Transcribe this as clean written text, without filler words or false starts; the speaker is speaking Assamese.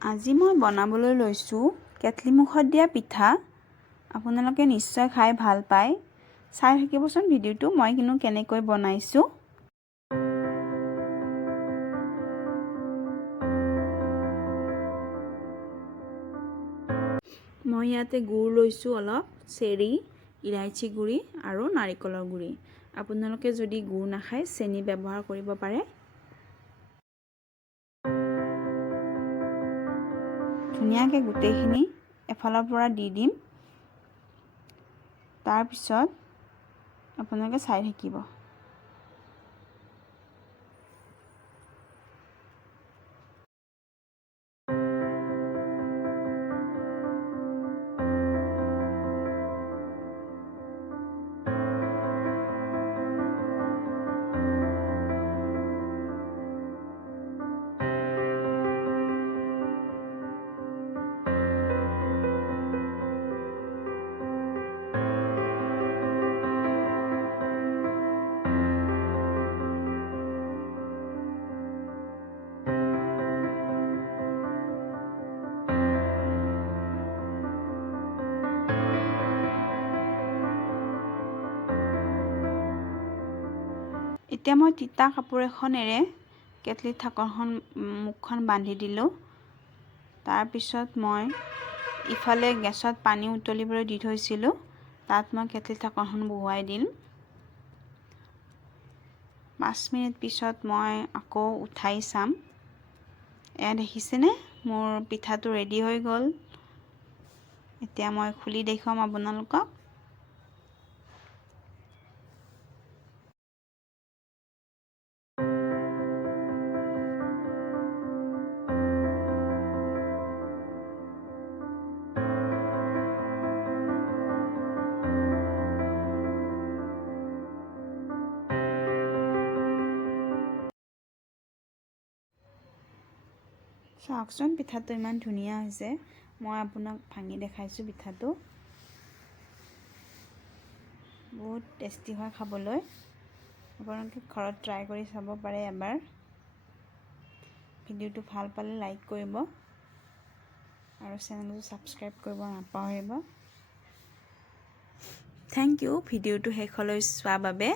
আজি মই বনাবলৈ লৈছোঁ কেটলি মুখত দিয়া পিঠা। আপোনালোকে নিশ্চয় খাই ভাল পায়। চাই থাকিবচোন ভিডিঅ'টো মই কেনেকৈ বনাইছোঁ। মই ইয়াতে গুড় লৈছোঁ অলপ, চেৰি, ইলাইচি গুড়ি আৰু নাৰিকলৰ গুড়ি। আপোনালোকে যদি গুড় নাখায় চেনি ব্যৱহাৰ কৰিব পাৰে। ধুনীয়াকৈ গোটেইখিনি এফালৰ পৰা দি দিম। তাৰপিছত আপোনালোকে চাই থাকিব। এতিয়া মই তিতা কাপোৰ এখনেৰে কেটলিৰ ঢাকনখন মুখখন বান্ধি দিলোঁ। তাৰপিছত মই ইফালে গেছত পানী উতলিবলৈ দি থৈছিলোঁ, তাত মই কেটলিৰ ঢাকনখন বহুৱাই দিম। 5 মিনিট পিছত মই আকৌ উঠাই চাম। এয়া দেখিছেনে, মোৰ পিঠাটো ৰেডি হৈ গ'ল। এতিয়া মই খুলি দেখুৱাম আপোনালোকক। চাওকচোন পিঠাটো ইমান ধুনীয়া হৈছে। মই আপোনাক ভাঙি দেখাইছোঁ পিঠাটো। বহুত টেষ্টি হয় খাবলৈ। আপোনালোকে ঘৰত ট্ৰাই কৰি চাব পাৰে এবাৰ। ভিডিঅ'টো ভাল পালে লাইক কৰিব আৰু চেনেলটো ছাবস্ক্ৰাইব কৰিব নাপাহৰিব। থেংক ইউ ভিডিঅ'টো শেষলৈ চোৱাৰ বাবে।